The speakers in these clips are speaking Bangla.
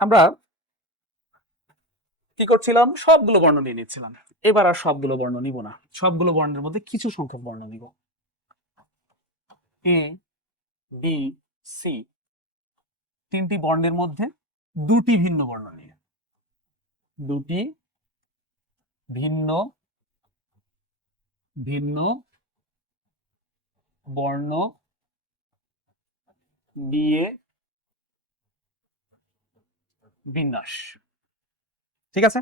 আমরা কি করছিলাম? সবগুলো বর্ণ নিয়ে নিচ্ছিলাম। এবার আর সবগুলো বর্ণ নিব না। সবগুলো বর্ণের মধ্যে কিছু সংখ্যক বর্ণ নিব। এ বি সি তিনটি বর্ণের মধ্যে দুটি ভিন্ন বর্ণ নিয়ে। দুটি ভিন্ন ভিন্ন বর্ণ দিয়ে বিন্যাস। ঠিক আছে?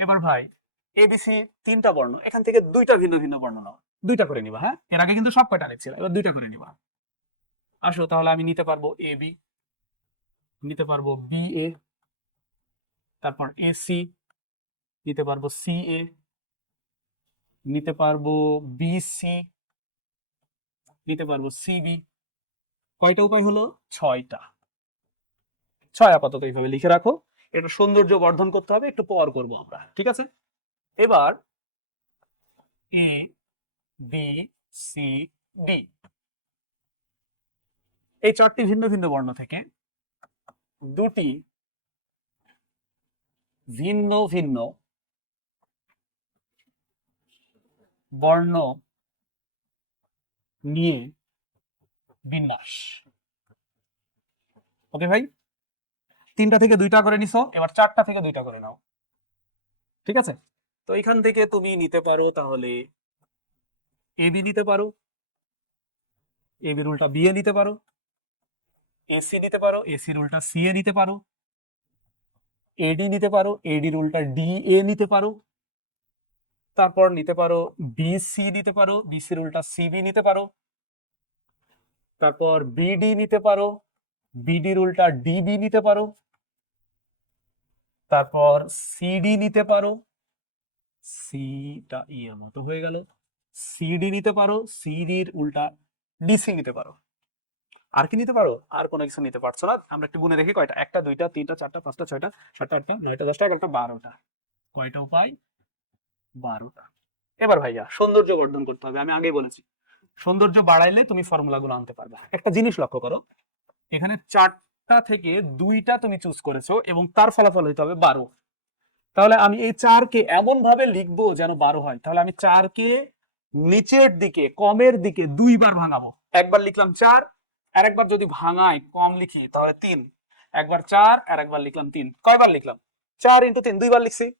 এবার ভাই এবিসি তিনটা বর্ণ, এখান থেকে দুইটা ভিন্ন ভিন্ন বর্ণ নাও। দুইটা করে নিবা হ্যাঁ? এর আগে কিন্তু সব কয়টা লিখছিল এবার দুইটা করে নিবা। আসো, তাহলে আমি নিতে পারব এ বি নিতে পারব বি এ তারপর এ সি নিতে পারব সি এ নিতে পারব বি সি নিতে পারব সিবি কয়টা উপায় হলো? ছয়টা। ছয় আপাতত এইভাবে লিখে রাখো। এটা সৌন্দর্য বর্ধন করতে হবে, একটু পর করব আমরা, ঠিক আছে? এবার এ বি সি ডি এই চারটি ভিন্ন ভিন্ন বর্ণ থেকে দুটি ভিন্ন ভিন্ন বর্ণ নিয়ে বিন্যাস। ওকে ভাই? তিনটা থেকে দুইটা করে নিছো এবার চারটা থেকে দুইটা করে নাও ঠিক আছে তো এখান থেকে তুমি নিতে পারো তাহলে এ বি নিতে পারো এ বির উল্টা বি এ নিতে পারো এসি নিতে পারো এসির সি এ নিতে পারো এডি নিতে পারো এডির ডি এ নিতে পারো তারপর নিতে পারো বিসি নিতে পারো বিসির উল্টা সিবি নিতে পারো তারপর বিডি নিতে পারো বিডির উল্টা ডিবি নিতে পারো তারপর সিডি নিতে পারো। সিটা ই এর মতো হয়ে গেল। সিডি নিতে পারো। সিডির উল্টা ডিসি নিতে পারো। আর কি নিতে পারো? আর কোনো কিছু নিতে পারছ না। আমরা একটু গুনে দেখি কয়টা। একটা, দুইটা, তিনটা, চারটা, পাঁচটা, ছয়টা, সাতটা, আটটা, নয়টা, দশটা, এগারোটা, বারোটা। কয়টা উপায়? বারোটা। এবার ভাইয়া, সৌন্দর্য বর্ধন করতে হবে। আমি আগেই বলেছি। সৌন্দর্য বাড়াইলে তুমি ফর্মুলাগুলো আনতে পারবে। একটা জিনিস লক্ষ্য করো। এখানে চারটা থেকে দুইটা তুমি চুজ করেছ এবং তার ফলাফল হইতে হবে বারো। তাহলে আমি এই চারকে এমন ভাবে লিখব যেন বারো হয়। তাহলে আমি চারকে নিচের দিকে, কমের দিকে দুইবার ভাঙাবো। একবার লিখলাম চার আর একবার যদি ভাঙাই কম লিখি, তাহলে তিন। একবার চার আর একবার লিখলাম তিন। কয়বার লিখলাম? চার ইন্টু তিন, দুইবার লিখছি।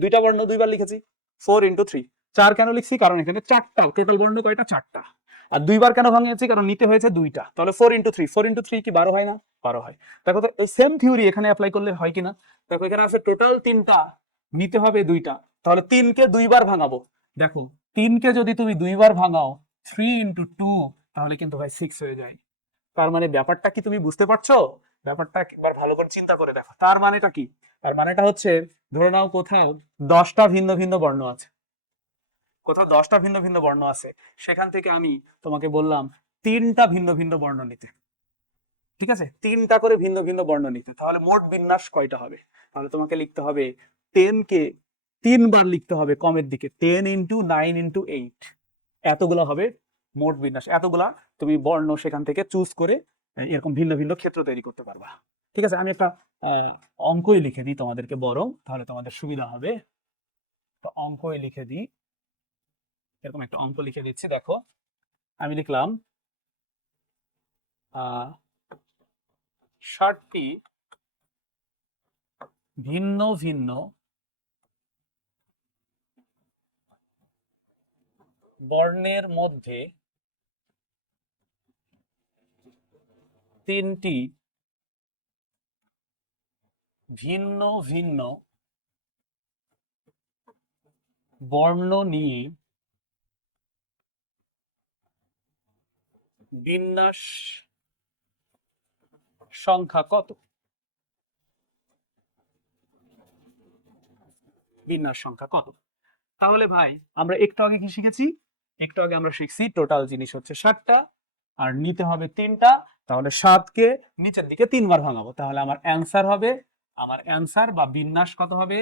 দুইটা বর্ণ দুইবার লিখেছি। ফোর ইন্টু থ্রি চার কেন লিখছি? কারণ এখানে চারটা। টোটাল বর্ণ কয়টা? চারটা। আর দুইবার কেন ভাঙিয়েছি? কারণ নিতে হয়েছে দুইটা। তাহলে four into three four into three কি বারো হয় না? বারো হয়। দেখো তো সেম থিওরি এখানে অ্যাপ্লাই করলে হয় কিনা? দেখো, এখানে আছে টোটাল তিনটা, নিতে হবে দুইটা। তাহলে তিনকে দুইবার ভাঙাবো। দেখো, তিনকে যদি তুমি দুইবার ভাঙাও থ্রি ইন্টু টু তাহলে কিন্তু ভাই সিক্স হয়ে যায়। তার মানে ব্যাপারটা কি তুমি বুঝতে পারছ? ব্যাপারটা একবার ভালো করে চিন্তা করে দেখো। তার মানেটা কি? তার মানেটা হচ্ছে, ধরে নাও কোথাও দশটা ভিন্ন ভিন্ন বর্ণ আছে। কোথাও দশটা ভিন্ন ভিন্ন বর্ণ আছে। সেখান থেকে আমি তোমাকে বললাম তিনটা ভিন্ন ভিন্ন বর্ণ নিতে। ঠিক আছে? তিনটা করে ভিন্ন ভিন্ন বর্ণ নিতে। তাহলে মোট বিন্যাস কয়টা হবে? তাহলে তোমাকে লিখতে হবে টেন কে তিনবার লিখতে হবে কমের দিকে। Ten into nine into eight এতগুলো হবে মোট বিন্যাস। এতগুলা তুমি বর্ণ সেখান থেকে চুজ করে এরকম ভিন্ন ভিন্ন ক্ষেত্র তৈরি করতে পারবা। ঠিক আছে? আমি একটা অঙ্কই লিখে দিই তোমাদেরকে বরং। তাহলে তোমাদের সুবিধা হবে। অঙ্কই লিখে দিই। এরকম একটা অঙ্ক লিখে দিচ্ছি, দেখো। আমি লিখলাম ষাটটি ভিন্ন ভিন্ন বর্ণের মধ্যে তিনটি ভিন্ন ভিন্ন বর্ণ নিয়ে বিন্যাস সংখ্যা কত? বিন্যাস সংখ্যা কত? তাহলে ভাই, আমরা একটু আগে কি শিখেছি? একটু আগে আমরা শিখছি, টোটাল জিনিস হচ্ছে ষাটটা আর নিতে হবে তিনটা, তাহলে সাতকে নিচের দিকে তিনবার ভাঙাবো। তাহলে আমার অ্যান্সার হবে, আমার অ্যান্সার বা বিন্যাস কত হবে?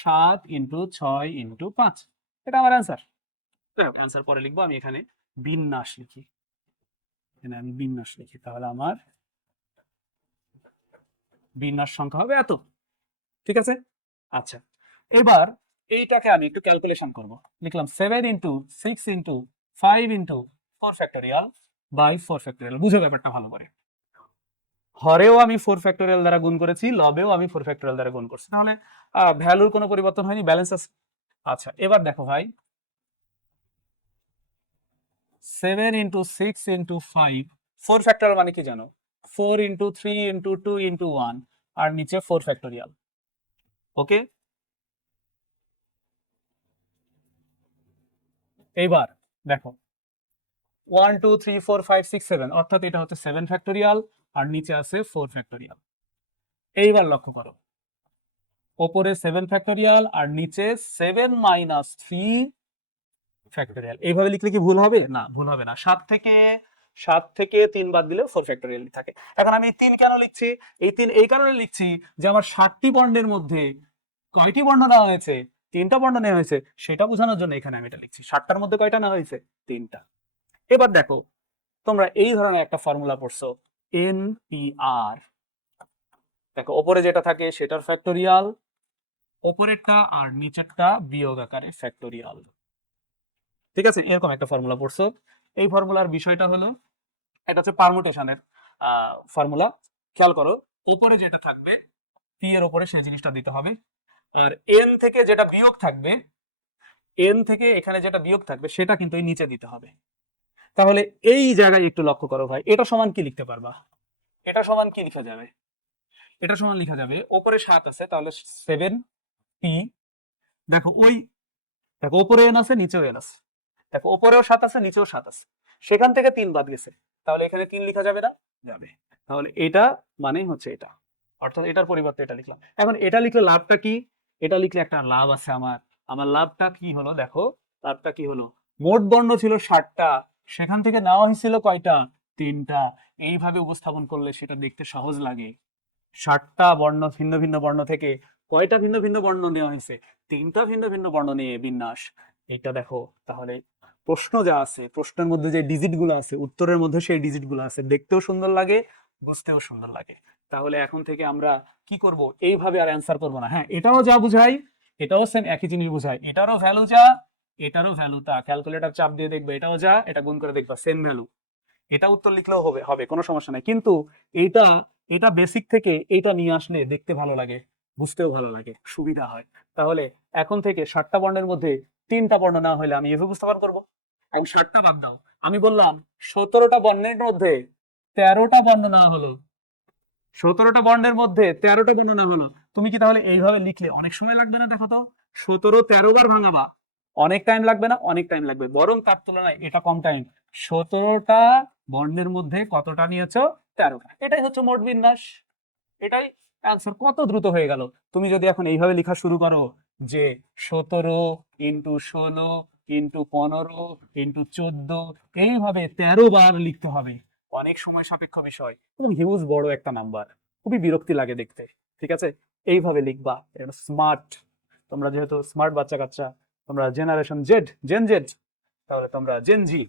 সাত ইন্টু ছয় ইন্টু পাঁচ। এটা আমার অ্যান্সার অ্যান্সার পরে লিখব, আমি এখানে বিন্যাস লিখি। এখানে আমি বিন্যাস লিখি, তাহলে আমার বিন্যাস সংখ্যা হবে এত, ঠিক আছে? আচ্ছা এবার এইটাকে আমি একটু ক্যালকুলেশন করব। লিখলাম seven into six into five into four factorial by four factorial বুঝো ব্যাপারটা ভালো করে। হরেও আমি ফোর ফ্যাক্টোরিয়াল দ্বারা গুণ করেছি, লবেও আমি ফোর ফ্যাক্টোরিয়াল দ্বারা গুণ করছি, তাহলে ভ্যালুর কোনো পরিবর্তন হয়নি ব্যালেন্স আছে আচ্ছা এবার দেখো ভাই seven into six into five four factorial মানে কি জানো? Four into three into two into one আর নিচে ফোর ফ্যাক্টোরিয়াল ওকে এইবার দেখো। One two three four five six seven অর্থাৎ এটা হচ্ছে সেভেন ফ্যাক্টোরিয়াল আর নিচে আছে ফোর ফ্যাক্টোরিয়াল এইবার লক্ষ্য করো। ওপরে সেভেন ফ্যাক্টোরিয়াল আর নিচে সেভেন মাইনাস থ্রি ফ্যাক্টোরিয়াল এইভাবে লিখলে কি ভুল হবে? না, ভুল হবে না। সাত থেকে সাত থেকে তিন বাদ দিলে ফোর ফ্যাক্টোরিয়াল থাকে। এখন আমি তিন কেন লিখছি? এই তিন, এই কারণে লিখছি যে আমার ষাটটি বর্ণের মধ্যে কয়টি বর্ণ নেওয়া হয়েছে? তিনটা বর্ণ নেওয়া হয়েছে। সেটা বোঝানোর জন্য এখানে আমি এটা লিখছি। ষাটটার মধ্যে কয়টা নেওয়া হয়েছে? তিনটা। এবার দেখো, তোমরা এই ধরনের একটা ফর্মুলা পড়ছো। এন পি আর দেখো, ওপরে যেটা থাকে সেটার ফ্যাক্টোরিয়াল ওপরেরটা আর নিচেরটা বিয়োগ আকারে ফ্যাক্টোরিয়াল ঠিক আছে? এরকম একটা ফর্মুলা পড়ছো। এই ফর্মুলার বিষয়টা হলো, এটা হচ্ছে পারমুটেশনের ফর্মুলা খেয়াল করো, ওপরে যেটা থাকবে পি এর ওপরে সেই জিনিসটা দিতে হবে। আর এন থেকে যেটা বিয়োগ থাকবে এন থেকে এখানে যেটা বিয়োগ থাকবে, সেটা কিন্তু এই নিচে দিতে হবে। তাহলে এই জায়গায় একটু লক্ষ্য করো ভাই, এটা সমান কি লিখতে পারবা? এটা সমান কি লিখা যাবে? এটা সমান লিখা যাবে, ওপরে সাত আছে, তাহলে সেভেন পি দেখো, ওই, দেখো, ওপরে এন আছে, নিচেও এন আছে। দেখো, ওপরেও সাত আছে, নিচেও সাত আছে। সেখান থেকে তিন বাদ গেছে। তাহলে এখানে তিন লিখা যাবে না? যাবে। তাহলে এটা মানে হচ্ছে এটা। অর্থাৎ এটার পরিবর্তে এটা লিখলাম। এখন এটা লিখলে লাভটা কি? এটা লিখলে একটা লাভ আছে আমার। আমার লাভটা কি হলো? দেখো, লাভটা কি হলো? মোট বর্ণ ছিল ষাটটা। সেখান থেকে নেওয়া হয়েছিল কয়টা? তিনটা। এইভাবে উপস্থাপন করলে সেটা দেখতে সহজ লাগে। ষাটটা বর্ণ, ভিন্ন ভিন্ন বর্ণ থেকে কয়টা ভিন্ন ভিন্ন বর্ণ নেওয়া হয়েছে? তিনটা ভিন্ন ভিন্ন বর্ণ নিয়ে বিন্যাস। এটা দেখো, তাহলে প্রশ্ন যা আছে, প্রশ্নের মধ্যে যে ডিজিটগুলো আছে, উত্তরের মধ্যে সেই ডিজিটগুলো আছে, দেখতেও সুন্দর লাগে, বুঝতেও সুন্দর লাগে। তাহলে এখন থেকে আমরা কি করব? এইভাবে আর অ্যান্সার করব না। হ্যাঁ এটাও যা বুঝাই, এটাও সেম একই জিনিস বুঝায় এটারও ভ্যালু যা, এটারও ভ্যালু তা। ক্যালকুলেটর চাপ দিয়ে দেখবে এটাও যা, এটা গুণ করে দেখবা সেম ভ্যালু এটা উত্তর লিখলেও হবে হবে, কোনো সমস্যা নাই। কিন্তু এটা এটা বেসিক থেকে এটা নিয়ে আসলে দেখতে ভালো লাগে, বুঝতেও ভালো লাগে, সুবিধা হয়। তাহলে এখন থেকে সাতটা বর্ণের মধ্যে তিনটা বর্ণ না হলে আমি এভাবে উপস্থাপন করব। ষাটটা বাদ দাও। আমি বললাম, সতেরোটা বর্ণের মধ্যে তেরোটা বর্ণ না হলো। সতেরোটা বর্ণের মধ্যে তেরোটা বর্ণ না হলো। তুমি কি তাহলে এইভাবে লিখলে অনেক সময় লাগবে না দেখো তো? সতেরো তেরো বার ভাঙাবা। অনেক টাইম লাগবে না, অনেক টাইম লাগবে। বরং তার তুলনায় এটা কম টাইম সতেরোটা বর্ণের মধ্যে কতটা নিয়েছো? তেরোটা। এটাই হচ্ছে মোট বিন্যাস। এটাই অ্যান্সার কত দ্রুত হয়ে গেল। তুমি যদি এখন এইভাবে লেখা শুরু করো যে সতেরো ইন্টু ষোলো ইন্টু পনেরো, ইন্টু চোদ্দ, এইভাবে তেরো বার লিখতে হবে। অনেক সময় সাপেক্ষ বিষয়, এবং হিউজ বড় একটা নাম্বার খুবই বিরক্তি লাগে দেখতে, ঠিক আছে? এইভাবে লিখবা স্মার্ট তোমরা যেহেতু স্মার্ট বাচ্চা কাচ্চা তোমরা জেনারেশন জেড জেন জেড তাহলে তোমরা জেনজি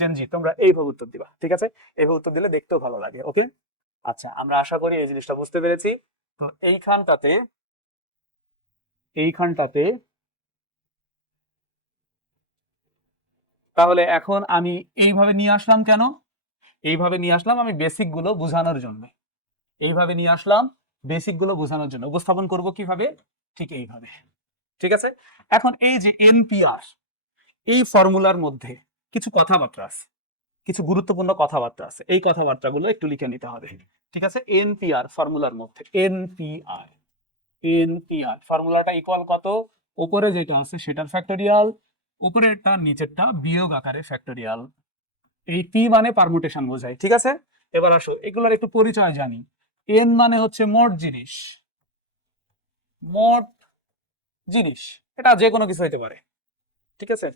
জেনজি তোমরা এইভাবে উত্তর দিবা, ঠিক আছে? এইভাবে উত্তর দিলে দেখতেও ভালো লাগে ওকে আচ্ছা আমরা আশা করি এই জিনিসটা বুঝতে পেরেছি। তো এইখানটাতে এইখানটাতে তাহলে এখন আমি এইভাবে নিয়ে আসলাম কেন? এইভাবে নিয়ে আসলাম আমি বেসিকগুলো বোঝানোর জন্য। এইভাবে নিয়ে আসলাম বেসিকগুলো বোঝানোর জন্য। উপস্থাপন করব কীভাবে? ঠিক এইভাবে। ঠিক আছে? এখন এই যে এনপিআর এই ফর্মুলার মধ্যে কিছু কথাবার্তা আছে। কিছু গুরুত্বপূর্ণ কথাবার্তা আছে। এই কথাবার্তাগুলো একটু লিখে নিতে হবে। ঠিক আছে? এনপিআর ফর্মুলার মধ্যে। এনপিআর এনপিআর ফর্মুলাটা ইকুয়াল কত? ওপরে যেটা আছে সেটার ফ্যাক্টোরিয়াল উপরেরটা, নিচেরটা বিয়োগ আকারে ফ্যাক্টোরিয়াল এই পি মানে পারমুটেশন বোঝায়, ঠিক আছে? এবার আসো, এগুলোর একটু পরিচয় জানি। এন মানে হচ্ছে মোট জিনিস। মোট জিনিস, এটা যে কোনো কিছু হইতে পারে, ঠিক আছে?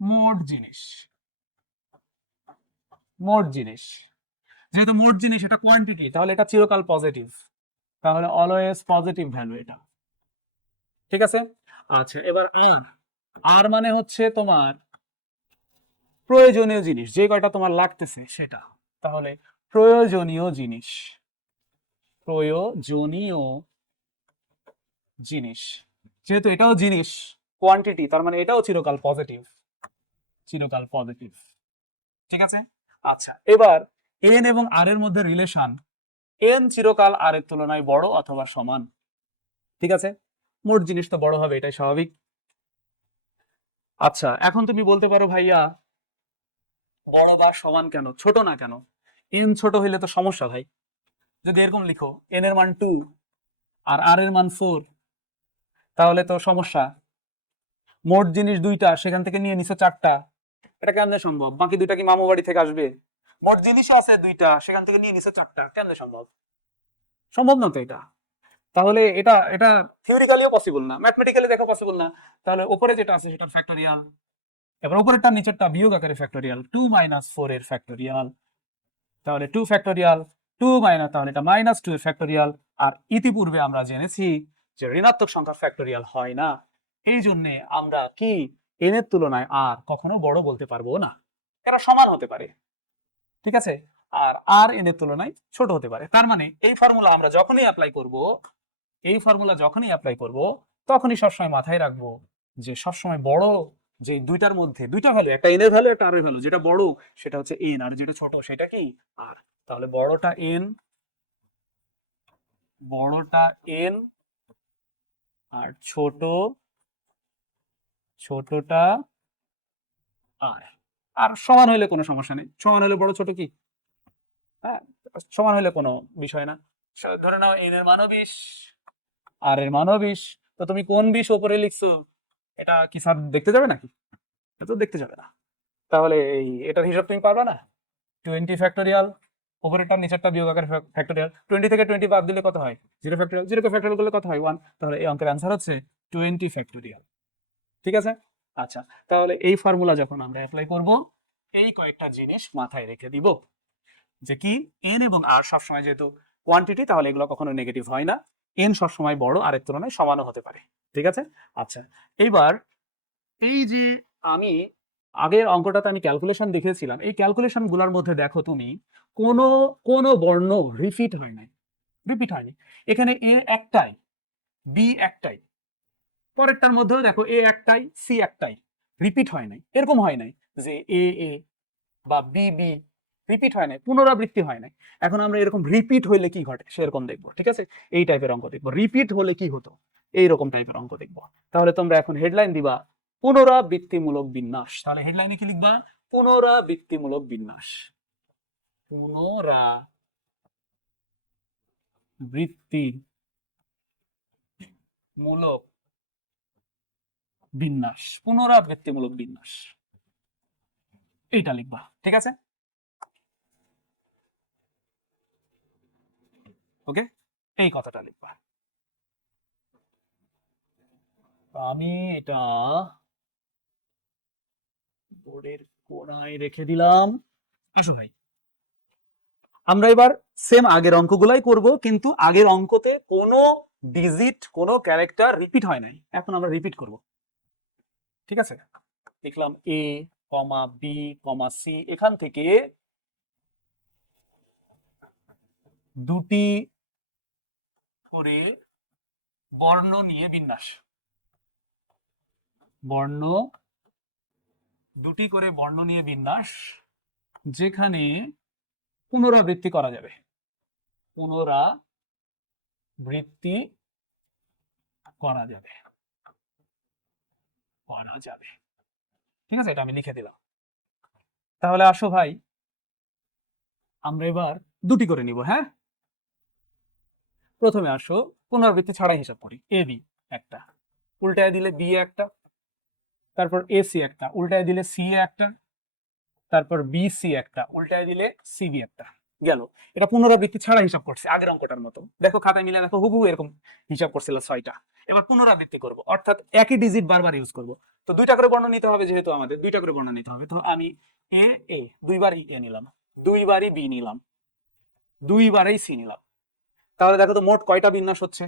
মোট জিনিস। মোট জিনিস। যেহেতু মোট জিনিস এটা কোয়ান্টিটি তাহলে এটা চিরকাল পজিটিভ তাহলে অলওয়েজ পজিটিভ ভ্যালু এটা। ঠিক আছে? আচ্ছা এবার আর আর মানে হচ্ছে তোমার প্রয়োজনীয় জিনিস, যে কয়টা তোমার লাগতেছে সেটা। তাহলে প্রয়োজনীয় জিনিস প্রয়োজনীয় জিনিস, যেহেতু এটাও জিনিস কোয়ান্টিটি তার মানে এটাও চিরকাল পজিটিভ চিরকাল পজিটিভ ঠিক আছে? আচ্ছা এবার এন এবং আর এর মধ্যে রিলেশন এন চিরকাল আর এর তুলনায় বড় অথবা সমান? ঠিক আছে? মোট জিনিস তো বড় হবে, এটাই স্বাভাবিক। আচ্ছা এখন তুমি বলতে পারো ভাইয়া, বড় বা সমান কেন? ছোট না কেন? এন ছোট হইলে তো সমস্যা ভাই। যদি এরকম লিখো এন এর মান টু আর আর এর মান ফোর তাহলে তো সমস্যা। মোট জিনিস দুইটা, সেখান থেকে নিয়ে নিছো চারটা। এটা কেমনে সম্ভব? বাকি দুইটা কি মামু বাড়ি থেকে আসবে? মোট জিনিসও আছে দুইটা, সেখান থেকে নিয়ে নিছো চারটা। কেমনে সম্ভব? সম্ভব না তো এটা। তাহলে এটা এটা থিওরিক্যালিও পসিবল না। ম্যাথমেটিক্যালি দেখো পসিবল না। তাহলে উপরে যেটা আছে সেটা ফ্যাক্টোরিয়াল এবার উপরেরটা নিচেরটা বিয়োগ আকারে ফ্যাক্টোরিয়াল টু মাইনাস ফোর এর ফ্যাক্টোরিয়াল তাহলে টু ফ্যাক্টোরিয়াল টু মাইনাস তাহলে এটা মাইনাস টু এর ফ্যাক্টোরিয়াল আর ইতিপূর্বে আমরা জেনেছি যে ঋণাত্মক সংখ্যা ফ্যাক্টোরিয়াল হয় না। এই জন্য আমরা কি? এন এর তুলনায় আর কখনো বড় বলতে পারব না। এরা সমান হতে পারে। ঠিক আছে? আর আর এন তুলনায় ছোট হতে পারে। তার মানে এই ফর্মুলা আমরা যখনই অ্যাপ্লাই করব এই ফর্মুলা যখনই অ্যাপ্লাই করব, তখনই সবসময় মাথায় রাখব যে সবসময় বড় যে দুইটার মধ্যে, দুইটা ভ্যালু একটা এন এর ভ্যালু একটা আর এর ভ্যালু যেটা বড় সেটা হচ্ছে এন আর যেটা ছোট সেটা কি? আর তাহলে বড়টা এন বড়টা এন আর ছোট, ছোটটা আর আর সমান হইলে কোনো সমস্যা নেই। সমান হলে বড়, ছোট কি? হ্যাঁ সমান হলে কোনো বিষয় না। ধরে নাও এন এর মানও বিশ আর এর মানও বিশ তো তুমি কোন বিষ ওপরে লিখছো? এটা কি স্যার দেখতে যাবে নাকি? এটা তো দেখতে যাবে না। তাহলে এই এটার হিসাব তুমি পারবে না? টোয়েন্টি ফ্যাক্টোরিয়াল উপরেরটা নিচেরটা বিয়োগ আকারে ফ্যাক্টোরিয়াল টোয়েন্টি থেকে টোয়েন্টি বাদ দিলে কত হয়? জিরো ফ্যাক্টোরিয়াল জিরো ফ্যাক্টোরিয়াল করলে কত হয়? ওয়ান তাহলে এই অঙ্কের অ্যান্সার হচ্ছে টোয়েন্টি ফ্যাক্টোরিয়াল ঠিক আছে? আচ্ছা তাহলে এই ফর্মুলা যখন আমরা অ্যাপ্লাই করব, এই কয়েকটা জিনিস মাথায় রেখে দিব। যে কি? এন এবং আর সবসময় যেহেতু কোয়ান্টিটি তাহলে এগুলো কখনো নেগেটিভ হয় না। এন সবসময় বড় আর এর তুলনায় সমানও হতে পারে। ঠিক আছে? আচ্ছা এইবার এই যে আমি আগের অঙ্কটাতে আমি ক্যালকুলেশন দেখেছিলাম এই ক্যালকুলেশনগুলার মধ্যে দেখো তুমি, কোনো কোনো বর্ণ রিপিট হয় নাই। রিপিট হয়নি। এখানে এ একটাই বি একটাই, পরেরটার মধ্যেও দেখো এ একটাই সি একটাই রিপিট হয় নাই। এরকম হয় নাই যে এ এ বা বি বি রিপিট হয় নাই, পুনরাবৃত্তি হয় নাই। এখন আমরা এরকম রিপিট হইলে কি ঘটে? সেরকম দেখব, ঠিক আছে? এই টাইপের অঙ্ক দেখব। রিপিট হলে কি হতো? এইরকম টাইপের অঙ্ক দেখব। তাহলে তোমরা এখন হেডলাইন দিবা, পুনরাবৃত্তিমূলক বিন্যাস। তাহলে হেডলাইনে কি লিখবা? পুনরাবৃত্তিমূলক বিন্যাস। পুনরা বৃত্তি মূলক বিন্যাস। পুনরাবৃত্তিমূলক বিন্যাস। এইটা লিখবা, ঠিক আছে? ওকে? এই কথাটা লিখবা। আমি এটা বোর্ডের কোনায় রেখে দিলাম। আসো ভাই। আমরা এবার সেম আগের অঙ্কগুলাই করব, কিন্তু আগের অঙ্কতে কোনো ডিজিট কোনো ক্যারেক্টার রিপিট হয় নাই। এখন আমরা রিপিট করব। ঠিক আছে? লিখলাম এ কমা বি কমা সি এখান থেকে দুটি করে বর্ণ নিয়ে বিন্যাস। বর্ণ দুটি করে বর্ণ নিয়ে বিন্যাস যেখানে পুনরাবৃত্তি করা যাবে। পুনরাবৃত্তি করা যাবে। করা যাবে। ঠিক আছে এটা আমি লিখে দিলাম। তাহলে আসো ভাই আমরা এবার দুটি করে নিব হ্যাঁ? প্রথমে আসো, পুনরাবৃত্তি ছাড়াই হিসাব করি। এ বি একটা। উল্টায় দিলে বি একটা, তারপর এ সি একটা। উল্টায় দিলে সি একটা, তারপর বি সি একটা। উল্টায় দিলে সি বি একটা। গেল। এটা পুনরাবৃত্তি ছাড়া হিসাব করছে, আগের অঙ্কটার মতো। দেখো খাতায় মিলে দেখো, হুবহু এরকম হিসাব করছিল ছয়টা। এবার পুনরাবৃত্তি করব, অর্থাৎ একই ডিজিট বারবার ইউজ করব। তো দুইটা করে বর্ণ নিতে হবে যেহেতু আমাদের, দুইটা করে বর্ণ নিতে হবে। তো আমি এ এ দুইবারই এ নিলাম। দুইবারই বি নিলাম। দুইবারই সি নিলাম। তাহলে দেখো তো মোট কয়টা বিন্যাস হচ্ছে?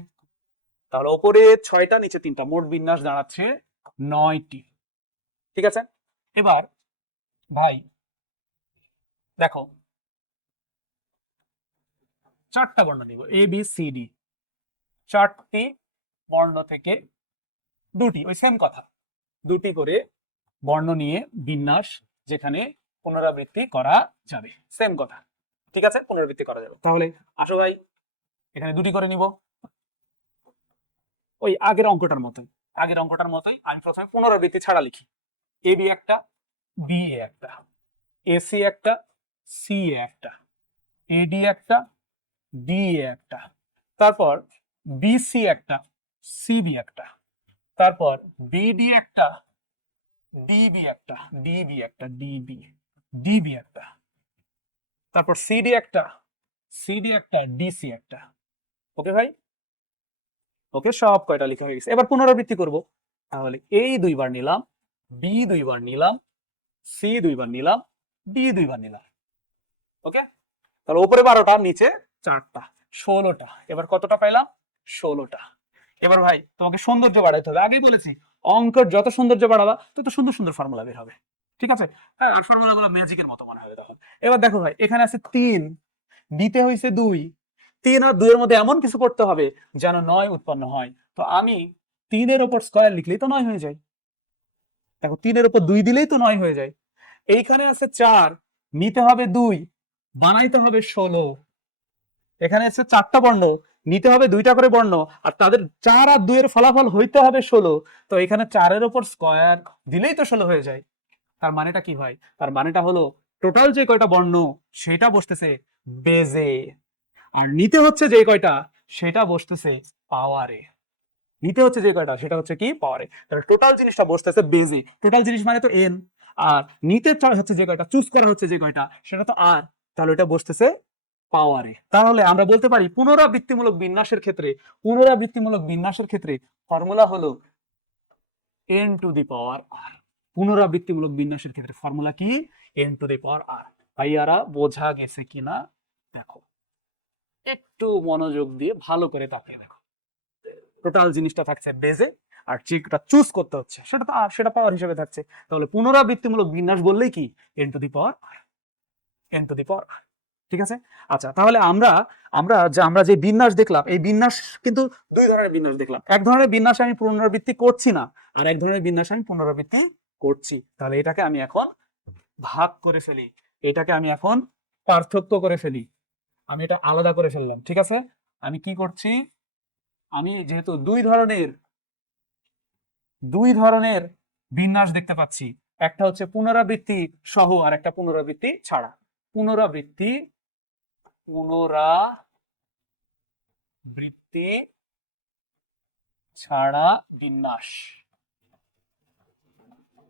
তাহলে ওপরে ছয়টা, নিচে তিনটা। মোট বিন্যাস দাঁড়াচ্ছে নয়টি। ঠিক আছে? এবার, ভাই, দেখো। চারটা বর্ণ নিব এ বি সি ডি চারটি বর্ণ থেকে দুটি, ওই সেম কথা। দুটি করে বর্ণ নিয়ে বিন্যাস যেখানে পুনরাবৃত্তি করা যাবে। সেম কথা। ঠিক আছে? পুনরাবৃত্তি করা যাবে। তাহলে আসো ভাই। এখানে দুটি করে নিব। ওই আগের অঙ্কটার মতোই। আগের অঙ্কটার মতোই আমি প্রথমে পুনরাবৃত্তি ছাড়া লিখি। এ বি একটা বি এ একটা। এসি একটা সি এ একটা। এডি একটা ডি এ একটা। তারপর বিসি একটা সি সিবি একটা। তারপর বিডি একটা ডিবি একটা ডিবি একটা ডিবি ডিবি একটা। তারপর সিডি একটা সিডি একটা ডিসি একটা। ওকে ভাই? ওকে, সব কয়টা লেখা হয়ে গেছে। এবার পুনরাবৃত্তি করব। তাহলে এই দুইবার নিলাম বি দুইবার নিলাম সি দুইবার নিলাম ডি দুইবার নিলাম। ওকে? তাহলে উপরে বারোটা, নিচে চারটা, ষোলোটা। এবার কতটা পাইলাম? ষোলোটা। এবার ভাই, তোমাকে সৌন্দর্য বাড়াইতে হবে। আগেই বলেছি, অঙ্কের যত সৌন্দর্য বাড়াবা, তত সুন্দর সুন্দর ফর্মুলা বের হবে। ঠিক আছে? হ্যাঁ আর ফর্মুলা গুলো ম্যাজিকের মতো মনে হবে তখন। এবার দেখো ভাই, এখানে আছে তিন দিতে হয়েছে দুই তিন আর দুইয়ের মধ্যে এমন কিছু করতে হবে যেন নয় উৎপন্ন হয়। তো আমি তিনের ওপর স্কয়ার লিখলেই তো নয় হয়ে যায়। দেখো, তিনের ওপর দুই দিলেই তো নয় হয়ে যায়। এইখানে আছে চার, নিতে হবে দুই, বানাইতে হবে ষোলো। এখানে আছে চারটা বর্ণ, নিতে হবে দুইটা করে বর্ণ, আর তাদের চার আর দুইয়ের ফলাফল হইতে হবে ষোলো। তো এখানে চারের ওপর স্কয়ার দিলেই তো ষোলো হয়ে যায়। তার মানেটা কি ভাই তার মানেটা হলো টোটাল যে কয়টা বর্ণ, সেটা বসতেছে বেজে আর নিতে হচ্ছে যে কয়টা? সেটা বসতেছে পাওয়ারে নিতে হচ্ছে যে কয়টা? সেটা হচ্ছে কি? পাওয়ারে তাহলে টোটাল জিনিসটা বসতেছে বেজে টোটাল জিনিস মানে তো এন আর নিতে হচ্ছে যে কয়টা? চুজ করা হচ্ছে যে কয়টা? সেটা তো আর তাহলে এটা বসতেছে পাওয়ারে তাহলে আমরা বলতে পারি পুনরাবৃত্তিমূলক বিন্যাসের ক্ষেত্রে, পুনরাবৃত্তিমূলক বিন্যাসের ক্ষেত্রে ফর্মুলা হলো এন টু দি পাওয়ার আর পুনরাবৃত্তিমূলক বিন্যাসের ক্ষেত্রে ফর্মুলা কি? এন টু দি পাওয়ার আর ভাইয়ারা, বোঝা গেছে কিনা? দেখো। একটু মনোযোগ দিয়ে ভালো করে তাকিয়ে দেখো। টোটাল জিনিসটা থাকছে বেজে আর যেটা চুজ করতে হচ্ছে। সেটা তো সেটা পাওয়ার হিসেবে থাকছে। তাহলে পুনরাবৃত্তিমূলক বিন্যাস বললেই কি? N to the power n to the power ঠিক আছে? আচ্ছা তাহলে আমরা আমরা যে আমরা যে বিন্যাস দেখলাম, এই বিন্যাস কিন্তু দুই ধরনের বিন্যাস দেখলাম। এক ধরনের বিন্যাস আমি পুনরাবৃত্তি করছি না, আর এক ধরনের বিন্যাস আমি পুনরাবৃত্তি করছি। তাহলে এটাকে আমি এখন ভাগ করে ফেলি। এটাকে আমি এখন পার্থক্য করে ফেলি। আমি এটা আলাদা করে ফেললাম, ঠিক আছে? আমি কি করছি? আমি যেহেতু দুই ধরনের দুই ধরনের বিন্যাস দেখতে পাচ্ছি। একটা হচ্ছে পুনরাবৃত্তি সহ আর একটা পুনরাবৃত্তি ছাড়া। পুনরাবৃত্তি পুনরাবৃত্তি ছাড়া বিন্যাস।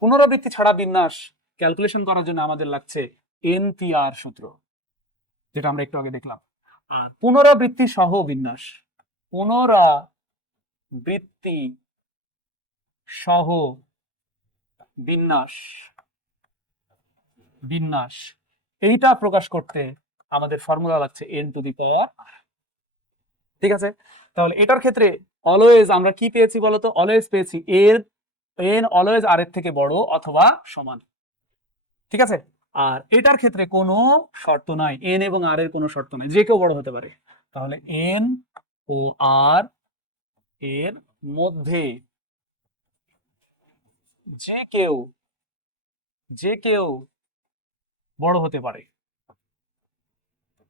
পুনরাবৃত্তি ছাড়া বিন্যাস ক্যালকুলেশন করার জন্য আমাদের লাগছে এনপিআর সূত্র। যেটা আমরা একটু আগে দেখলাম। আর পুনরাবৃত্তি সহ বিন্যাস। পুনরাবৃত্তি সহ বিন্যাস। বিন্যাস। এইটা প্রকাশ করতে আমাদের ফর্মুলা লাগছে এন টু দি পাওয়ার ঠিক আছে? তাহলে এটার ক্ষেত্রে অলওয়েজ আমরা কি পেয়েছি বলতো? অলওয়েজ পেয়েছি এর এন অলওয়েজ আর এর থেকে বড় অথবা সমান। ঠিক আছে? আর এটার ক্ষেত্রে কোনো শর্ত নাই। এন এবং আর এর কোনো শর্ত নাই। যে কেউ বড় হতে পারে। তাহলে এন ও আর এর মধ্যে যে কেউ যে কেউ বড় হতে পারে।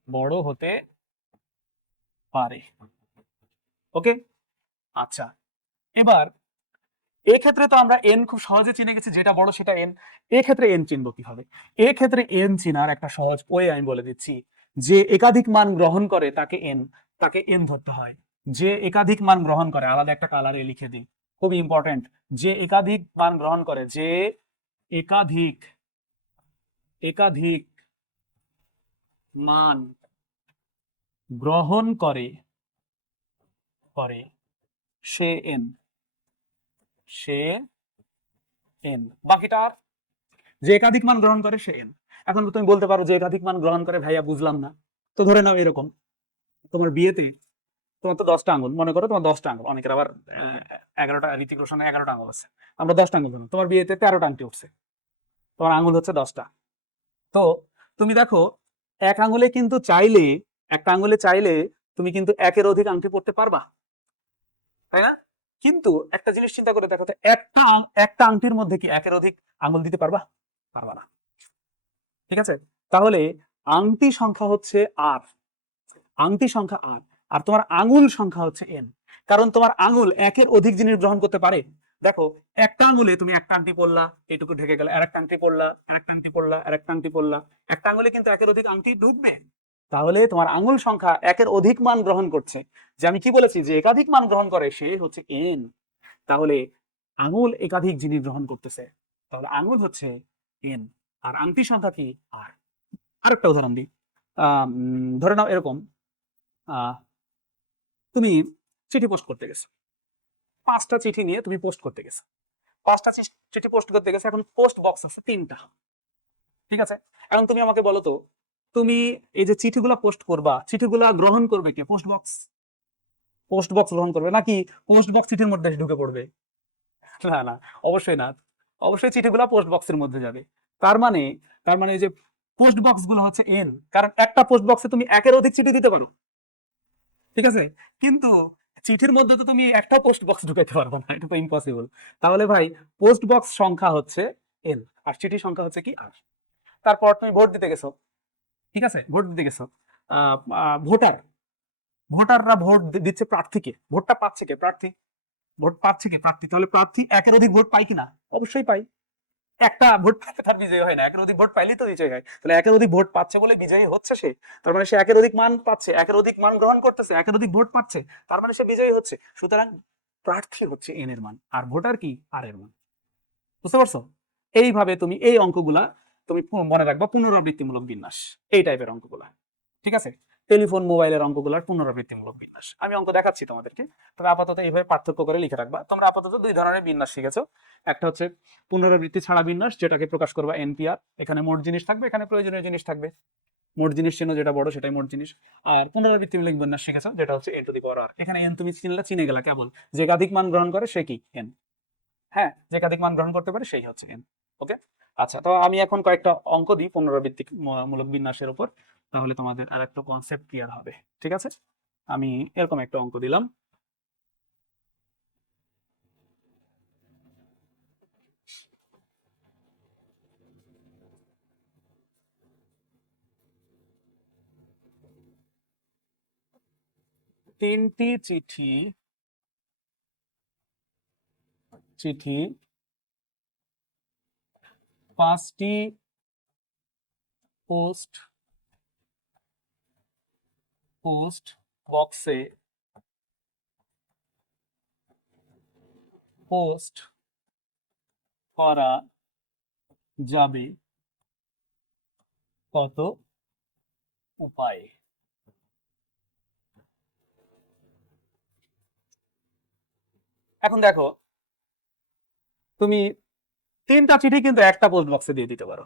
বড় হতে পারে। ওকে আচ্ছা। এবার এক্ষেত্রে তো আমরা এন খুব সহজে চিনে গেছি, যেটা বড় সেটা এন এক্ষেত্রে এন চিনবো কীভাবে? এক্ষেত্রে এন চিনার একটা সহজ ওয়ে আমি বলে দিচ্ছি, যে একাধিক মান গ্রহণ করে তাকে এন তাকে এন ধরতে হয়। যে একাধিক মান গ্রহণ করে, আলাদা একটা কালারে লিখে দিই, খুব ইম্পর্টেন্ট যে একাধিক মান গ্রহণ করে, যে একাধিক একাধিক মান গ্রহণ করে করে সে এন সে এন বাকিটা? যে একাধিক মান গ্রহণ করে সে এন এখন তুমি বলতে পারো যে একাধিক মান গ্রহণ করে ভাইয়া বুঝলাম না। তো ধরে নাও এরকম। তোমার বিয়েতে তোমার তো দশটা আঙ্গুল। মনে করো তোমার দশটা আঙ্গুল। অনেকের আবার এগারোটা ঋতিক এগারোটা আঙ্গুল আছে। আমরা দশটা ধরলাম। তোমার বিয়েতে তেরোটা আংটি উঠছে। তোমার আঙ্গুল হচ্ছে দশটা। তো তুমি দেখো, এক আঙ্গুলে কিন্তু চাইলে, একটা আঙ্গুলে চাইলে তুমি কিন্তু একের অধিক আংটি পড়তে পারবা। তাই না? কিন্তু একটা জিনিস চিন্তা করে দেখো একটা একটা আংটির মধ্যে কি একের অধিক আঙ্গুল দিতে পারবা? পারবা না। ঠিক আছে? তাহলে আংটি সংখ্যা হচ্ছে আর। আংটি সংখ্যা আর। আর তোমার আঙুল সংখ্যা হচ্ছে এন। কারণ তোমার আঙুল একের অধিক জিনিস গ্রহণ করতে পারে। দেখো, একটা আঙুলে তুমি একটা আংটি পড়লা এইটুকু ঢেকে গেল আর একটা আংটি পড়লা আর একটা আংটি পড়লা আর একটা আংটি পড়লা একটা আঙুলে কিন্তু একের অধিক আংটি ঢুকবে তাহলে তোমার আঙুল সংখ্যা একের অধিক মান গ্রহণ করছে। যে আমি কি বলেছি? যে একাধিক মান গ্রহণ করে, সে হচ্ছে এন তাহলে আঙুল একাধিক জিনিস গ্রহণ করতেছে। তাহলে আঙুল হচ্ছে এন আর আংটি সংখ্যা কি? আর আরেকটা উদাহরণ দিই। ধরে নাও এরকম তুমি চিঠি পোস্ট করতে গেছো। পাঁচটা চিঠি নিয়ে তুমি পোস্ট করতে গেছো। পাঁচটা চিঠি পোস্ট করতে গেছো, এখন পোস্ট বক্স আছে তিনটা। ঠিক আছে? এখন তুমি আমাকে বলো তো তুমি এই যে চিঠিগুলো পোস্ট করবা, চিঠিগুলা গ্রহণ করবে কে? পোস্ট বক্স পোস্ট বক্স গ্রহণ করবে? নাকি পোস্ট বক্স চিঠির মধ্যে ঢুকে পড়বে? না না, অবশ্যই না। অবশ্যই চিঠিগুলা পোস্ট বক্সের মধ্যে যাবে। তার মানে তার মানে যে পোস্ট বক্সগুলো হচ্ছে এন কারণ একটা পোস্ট বক্সে তুমি একের অধিক চিঠি দিতে পারো। ঠিক আছে? কিন্তু চিঠির মধ্যে তো তুমি একটা পোস্ট বক্স ঢুকাইতে পারবে না, এটা তো ইম্পসিবল তাহলে ভাই পোস্ট বক্স সংখ্যা হচ্ছে এন আর চিঠি সংখ্যা হচ্ছে কি আর তারপর তুমি ভোট দিতে গেছো। ঠিক আছে? ভোট দিতে গেছো। ভোটার। ভোটাররা ভোট দিচ্ছে প্রার্থীকে। ভোটটা পাচ্ছে কে? প্রার্থী। ভোট পাচ্ছে কে? প্রার্থী। তাহলে প্রার্থী একের অধিক ভোট পাই কিনা? অবশ্যই পাই একটা ভোট পাইলে তার বিজয়ী হয় না। একের অধিক ভোট পাইলেই তো বিজয়ী হয়। তাহলে একের অধিক ভোট পাচ্ছে বলে বিজয়ী হচ্ছে সে। তার মানে সে একের অধিক মান পাচ্ছে, একের অধিক মান গ্রহণ করতেছে, একের অধিক ভোট পাচ্ছে। তার মানে সে বিজয়ী হচ্ছে। সুতরাং প্রার্থী হচ্ছে এন এর মান। আর ভোটার কি? আর এর মান। বুঝতে পারছ? এইভাবে তুমি এই অঙ্কগুলা তুমি মনে রাখবা পুনরাবৃত্তিমূলক বিন্যাস। এই টাইপের অঙ্কগুলা। ঠিক আছে? টেলিফোন, মোবাইলের অঙ্কগুলার পুনরাবৃত্তিমূলক বিন্যাস। আমি অঙ্ক দেখাচ্ছি তোমাদেরকে। তবে আপাতত এইভাবে পার্থক্য করে লিখে রাখবা। তোমরা আপাতত দুই ধরনের বিন্যাস শিখেছো। একটা হচ্ছে পুনরাবৃত্তি ছাড়া বিন্যাস, যেটাকে প্রকাশ করবা এনপিআর। এখানে মোট জিনিস থাকবে, এখানে প্রয়োজনীয় জিনিস থাকবে। মোট জিনিস চিহ্ন যেটা বড়, সেটাই মোট জিনিস। আর পুনরাবৃত্তিমূলক বিন্যাস শিখেছো, যেটা হচ্ছে এন টু দি পাওয়ার আর এখানে এন তুমি চিনলে চিনে গেলা কেমন? যে একাধিক মান গ্রহণ করে, সে কি? এন হ্যাঁ যে একাধিক মান গ্রহণ করতে পারে, সেই হচ্ছে এন ওকে আচ্ছা তো আমি এখন কয়েকটা অঙ্ক দিই পুনরাবৃত্তিক মূলক বিন্যাসের উপর। তাহলে তোমাদের আর একটা কনসেপ্ট ক্লিয়ার হবে, ঠিক আছে? আমি এরকম একটা অঙ্ক দিলাম। তিনটি চিঠি চিঠি পাঁচটি পোস্ট পোস্ট বক্সে পোস্ট করা যাবে। কত উপায়? এখন দেখো তুমি তিনটা চিঠি কিন্তু একটা পোস্ট বক্সে দিয়ে দিতে পারো।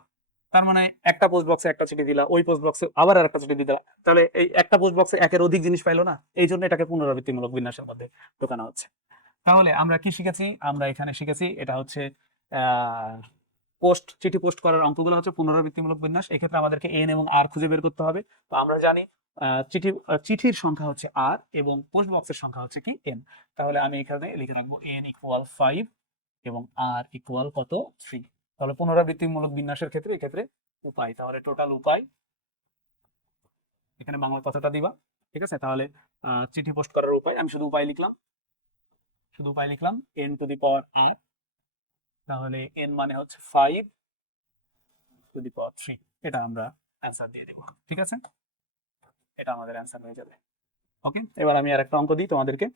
তার মানে একটা পোস্ট বক্সে একটা চিঠি দিলা, ওই পোস্ট বক্সে আবার আর একটা চিঠি দিলা। তাহলে এই একটা পোস্ট বক্সে একের অধিক জিনিস পাইলো না, এই জন্য এটাকে পুনরাবৃত্তিমূলক বিন্যাসের মধ্যে ঢোকানো হচ্ছে। তাহলে আমরা কি শিখেছি? আমরা এখানে শিখেছি, এটা হচ্ছে পোস্ট চিঠি পোস্ট করার অঙ্কগুলো হচ্ছে পুনরাবৃত্তিমূলক বিন্যাস। এক্ষেত্রে আমাদেরকে এন এবং আর খুঁজে বের করতে হবে। তো আমরা জানি চিঠি চিঠির সংখ্যা হচ্ছে আর এবং পোস্ট বক্সের সংখ্যা হচ্ছে কি এন তাহলে আমি এখানে লিখে রাখব এন ইকুয়াল ফাইভ এবং আর ইকুয়াল কত? থ্রি তাহলে পুনরাবৃত্তিমূলক বিন্যাসের ক্ষেত্রে এক্ষেত্রে উপায়। তাহলে টোটাল উপায়, এখানে বাংলা কথাটা দিবা, ঠিক আছে? তাহলে চিঠি পোস্ট করার উপায়, আমি শুধু উপায় লিখলাম। শুধু উপায় লিখলাম এন টু দি পাওয়ার আর তাহলে এন মানে হচ্ছে five to the power three এটা আমরা অ্যান্সার দিয়ে দেবো, ঠিক আছে? এটা আমাদের অ্যান্সার হয়ে যাবে। ওকে এবার আমি আর একটা অঙ্ক দিই তোমাদেরকে।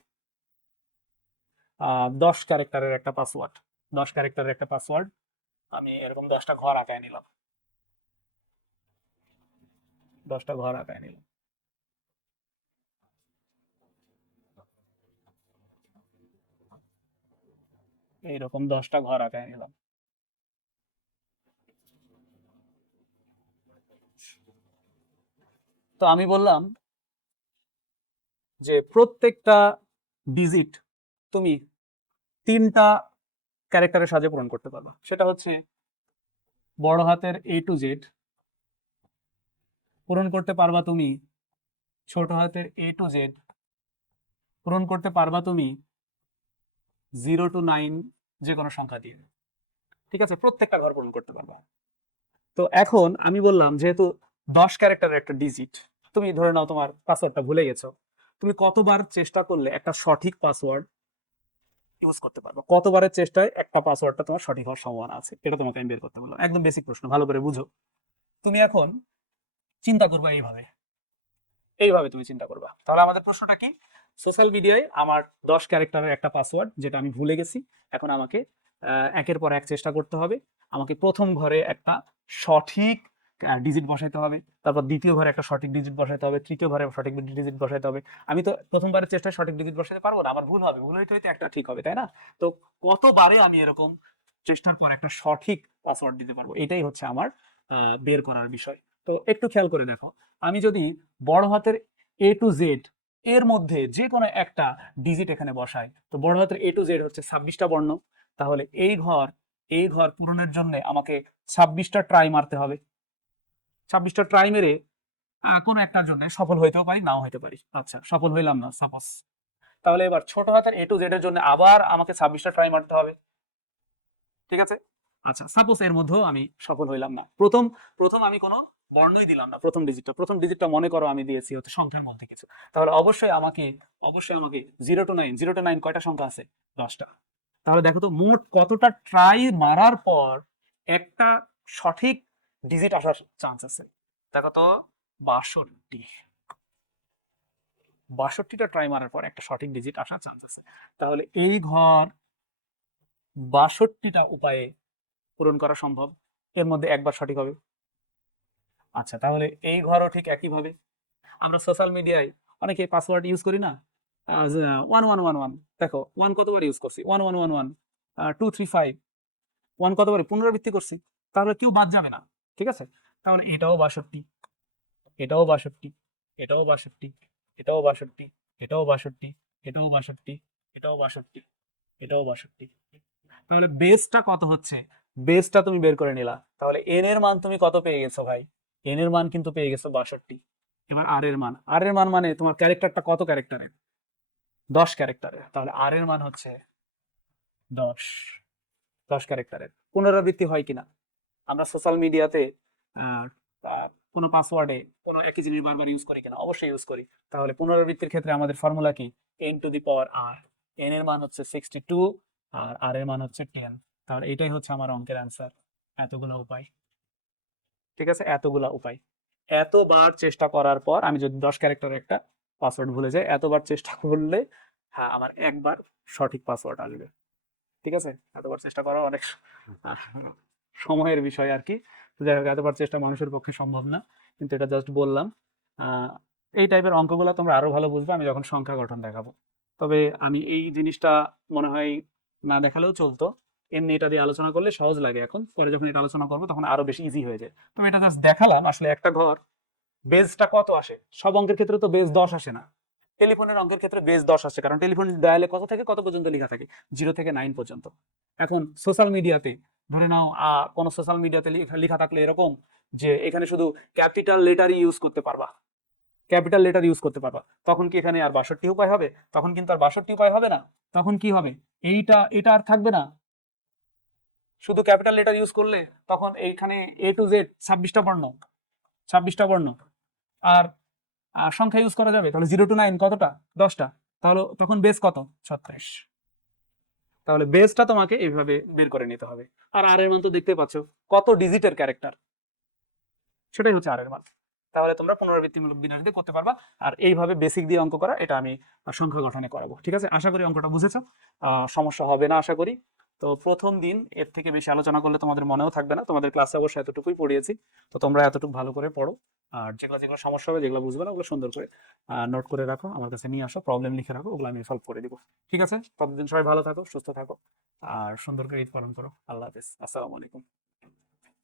দশ ক্যারেক্টারের একটা পাসওয়ার্ড দশ ক্যারেক্টারের একটা পাসওয়ার্ড আমি এরকম দশটা ঘর আঁকায় নিলাম। দশটা ঘর আঁকায় নিলাম। এইরকম দশটা ঘর আঁকায় নিলাম। তো আমি বললাম যে প্রত্যেকটা ডিজিট তুমি তিনটা ক্যারেক্টারের সাহায্যে পূরণ করতে পারবা। সেটা হচ্ছে বড় হাতের এ টু জেড পূরণ করতে পারবা তুমি ছোট হাতের এ টু জেড পূরণ করতে পারবা তুমি জিরো টু নাইন যে কোনো সংখ্যা দিয়ে। ঠিক আছে? প্রত্যেকটা ঘর পূরণ করতে পারবা। তো এখন আমি বললাম, যেহেতু দশ ক্যারেক্টারের একটা ডিজিট তুমি ধরে নাও তোমার পাসওয়ার্ডটা ভুলে গেছো। তুমি কতবার চেষ্টা করলে একটা সঠিক পাসওয়ার্ড ইউজ করতে পারবে। কতবারের চেষ্টায় একটা পাসওয়ার্ডটা তোমার সঠিক হওয়ার সম্ভাবনা আছে এটা তোমাকে আমি বের করতে বললাম। একদম বেসিক প্রশ্ন, ভালো করে বুঝো। তুমি এখন চিন্তা করবা এইভাবে। এইভাবে তুমি চিন্তা করবা। তাহলে আমাদের প্রশ্নটা কি? সোশ্যাল মিডিয়ায় আমার দশ ক্যারেক্টারের একটা পাসওয়ার্ড যেটা আমি ভুলে গেছি। এখন আমাকে একের পর এক চেষ্টা করতে হবে। আমাকে প্রথম ঘরে একটা সঠিক ডিজিট বসাইতে হবে। তারপর দ্বিতীয় ঘরে একটা সঠিক ডিজিট বসাইতে হবে, তৃতীয় ঘরে সঠিক ডিজিট বসাইতে হবে। আমি তো প্রথমবারের চেষ্টায় সঠিক ডিজিট বসাতে পারব না, আমার ভুল হবে। ভুল হইতে হইতে একটা ঠিক হবে, তাই না? তো কতবারে আমি এরকম চেষ্টার পর একটা সঠিক পাসওয়ার্ড দিতে পারব? এটাই হচ্ছে আমার বের করার বিষয়। তো একটু খেয়াল করে দেখো, আমি যদি বড় হাতের এ টু জেড এর মধ্যে যে কোনো একটা ডিজিট এখানে বসাই, তো বড় হাতের এ টু জেড হচ্ছে ছাব্বিশটা বর্ণ। তাহলে এই ঘর এই ঘর পূরণের জন্য আমাকে ছাব্বিশটা ট্রাই মারতে হবে। ছাব্বিশটা ট্রাই মেরে কোনো একটার জন্য সফল হইতেও পারি, নাও হইতে পারি। আচ্ছা সফল হইলাম না সাপোজ তাহলে এবার ছোট হাতের এ টু জেড এর জন্য আবার আমাকে ছাব্বিশটা ট্রাই মারতে হবে। ঠিক আছে? আচ্ছা সাপোজ এর মধ্যেও আমি সফল হইলাম না। প্রথম প্রথম আমি কোনো বর্ণই দিলাম না, প্রথম ডিজিটটা প্রথম ডিজিটটা মনে করো আমি দিয়েছি হচ্ছে সংখ্যার মধ্যে কিছু। তাহলে অবশ্যই আমাকে অবশ্যই আমাকে zero two nine zero two nine কয়টা সংখ্যা আছে? দশটা। তাহলে দেখো তো, মোট কতটা ট্রাই মারার পর একটা সঠিক ডিজিট আসার চান্স আছে। দেখো তো বাষট্টি। বাষট্টিটা ট্রাই মারার পর একটা সঠিক ডিজিট আসার চান্স আছে। তাহলে এই ঘর বাষট্টিটা উপায়ে পূরণ করা সম্ভব। এর মধ্যে একবার সঠিক হবে। আচ্ছা তাহলে এই ঘরও ঠিক একইভাবে। আমরা সোশ্যাল মিডিয়ায় অনেকে পাসওয়ার্ড ইউজ করি না। ওয়ান ওয়ান ওয়ান ওয়ান দেখো ওয়ান কতবার ইউজ করছি? One one one one two three five one কতবার পুনরাবৃত্তি করছি। তাহলে কেউ বাদ যাবে না। ঠিক আছে? তাহলে এটাও বাষট্টি এটাও বাষট্টি এটাও বাষট্টি এটাও বাষট্টি এটাও বাষট্টি এটাও বাষট্টি এটাও বাষট্টি এটাও বাষট্টি। তাহলে বেসটা কত হচ্ছে? বেসটা তুমি বের করে নিলা। তাহলে এন এর মান তুমি কত পেয়ে গেছো ভাই? এন এর মান কিন্তু পেয়ে গেছো বাষট্টি। এবার আর এর মান। আর এর মান মানে তোমার ক্যারেক্টারটা কত ক্যারেক্টারের দশ ক্যারেক্টারের তাহলে আর এর মান হচ্ছে দশ দশ ক্যারেক্টারের পুনরাবৃত্তি হয় কিনা? আমরা সোশ্যাল মিডিয়াতে কোনো পাসওয়ার্ডে কোনো একই জিনিস বারবার ইউজ করি কিনা? অবশ্যই ইউজ করি। তাহলে পুনরাবৃত্তির ক্ষেত্রে আমাদের ফর্মুলা কি? N to the power r n এর মান হচ্ছে সিক্সটি টু আর আর এর মান হচ্ছে টেন তাহলে এটাই হচ্ছে আমার অঙ্কের অ্যান্সার এতগুলো উপায়। ঠিক আছে? এতগুলা উপায়। এতবার চেষ্টা করার পর আমি যদি দশ ক্যারেক্টারের একটা পাসওয়ার্ড ভুলে যাই এতবার চেষ্টা করলে হ্যাঁ আমার একবার সঠিক পাসওয়ার্ড আসবে। ঠিক আছে? এতবার চেষ্টা করা অনেক। আহ, সময়ের বিষয় আর কি। যাই হোক, এতবার চেষ্টা মানুষের পক্ষে সম্ভব না, কিন্তু এটা জাস্ট বললাম। এই টাইপের অঙ্কগুলো তোমরা আরও ভালো বুঝবে, আমি যখন সংখ্যা গঠন দেখাবো। তবে আমি এই জিনিসটা মনে হয় না দেখালেও চলতো। এমনি এটা দিয়ে আলোচনা করলে সহজ লাগে এখন। পরে যখন এটা আলোচনা করব, তখন আরও বেশি ইজি হয়ে যায়। তুমি এটা জাস্ট দেখালাম, আসলে একটা ঘর বেজটা কত আসে? সব অঙ্কের ক্ষেত্রে তো বেজ দশ আসে না। টেলিফোনের অঙ্কের ক্ষেত্রে বেজ দশ আসে, কারণ টেলিফোন ডায়ালে কত থেকে কত পর্যন্ত লেখা থাকে? জিরো থেকে নাইন পর্যন্ত। এখন সোশ্যাল মিডিয়াতে ধরে নাও কোনো সোশ্যাল মিডিয়াতে লেখা থাকলে এরকম যে এখানে শুধু ক্যাপিটাল লেটারই ইউজ করতে পারবা। ক্যাপিটাল লেটার ইউজ করতে পারবা। তখন কি এখানে আর বাষট্টি উপায় হবে? তখন কিন্তু আর বাষট্টি উপায় হবে না। তখন কি হবে? এইটা, এটা আর থাকবে না। শুধু ক্যাপিটাল লেটার ইউজ করলে তখন এইখানে এ টু জেড ছাব্বিশটা বর্ণ ছাব্বিশটা বর্ণ। আর সংখ্যা ইউজ করা যাবে? তাহলে জিরো টু নাইন কতটা? দশটা। তাহলে তখন বেস কত? ছত্রিশ। তাহলে বেসটা তোমাকে এইভাবে বের করে নিতে হবে। আর আর এর মান তো দেখতে পাচ্ছ, কত ডিজিটের ক্যারেক্টার সেটাই হচ্ছে আর এর মান। তাহলে তোমরা পুনরাবৃত্তিমূলক বিনাশ দিয়ে করতে পারবা। আর এইভাবে বেসিক দিয়ে অঙ্ক করা, এটা আমি সংখ্যা গঠনে করাবো। ঠিক আছে? আশা করি অঙ্কটা বুঝেছ। সমস্যা হবে না, আশা করি। তো প্রথম দিন এর থেকে বেশি আলোচনা করলে তোমাদের মনেও থাকবে না। তোমাদের ক্লাসে অবশ্যই এতটুকুই পড়িয়েছি। তো তোমরা এতটুকু ভালো করে পড়ো। আর যেগুলো যেগুলো সমস্যা হবে, যেগুলো বুঝবে না, ওগুলো সুন্দর করে নোট করে রাখো, আমার কাছে নিয়ে আসো প্রবলেম লিখে রাখো, ওগুলো আমি সলভ করে দিব। ঠিক আছে? ততদিন সবাই ভালো থাকো, সুস্থ থাকো, আর সুন্দর করে ঈদ পালন করো। আল্লাহ হাফেজ। আসসালামু আলাইকুম।